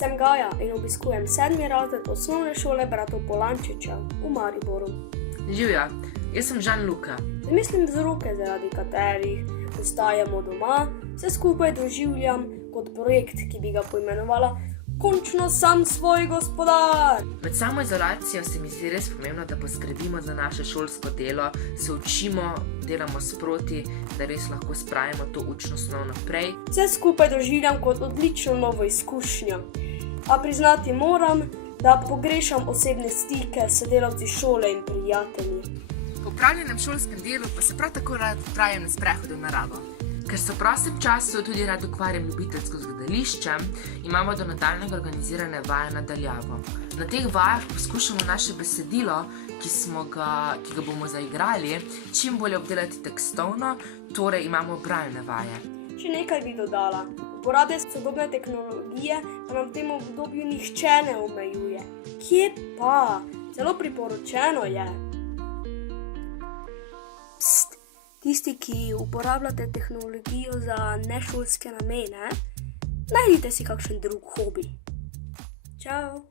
Sem Gaja in obiskujem 7. razred osnovne šole bratov Polančiča v Mariboru. Živja, jaz sem Žan-Luka. Ne mislim vzroke, zaradi katerih ostajamo doma, se skupaj doživljam kot projekt, ki bi ga poimenovala Končno sem svoj gospodar. Med samoizolacijo se mi zdi res pomembno, da poskrbimo za naše šolsko delo, se učimo, delamo sproti, da res lahko spravimo to učno snov naprej. Vse skupaj doživljam kot odlično novo izkušnjo. A priznati moram, da pogrešam osebne stike s sodelavci šole in prijatelji. Po opravljenem šolskem delu pa se prav tako rad odpravim na sprehod v naravo. Ker se v prostem času tudi rad ukvarjam ljubiteljsko z gledališčem, imamo do nadaljnjega organizirane vaje na daljavo. Na teh vajah poskušamo naše besedilo, ki ga bomo zaigrali, čim bolje obdelati tekstovno, torej imamo bralne vaje. Še nekaj bi dodala. Uporabe sodobne tehnologije pa nam v tem obdobju nihče ne omejuje. Kje pa? Celo priporočeno je. Pst, tisti, ki uporabljate tehnologijo za nešolske namene, najdite si kakšen drug hobi. Čau!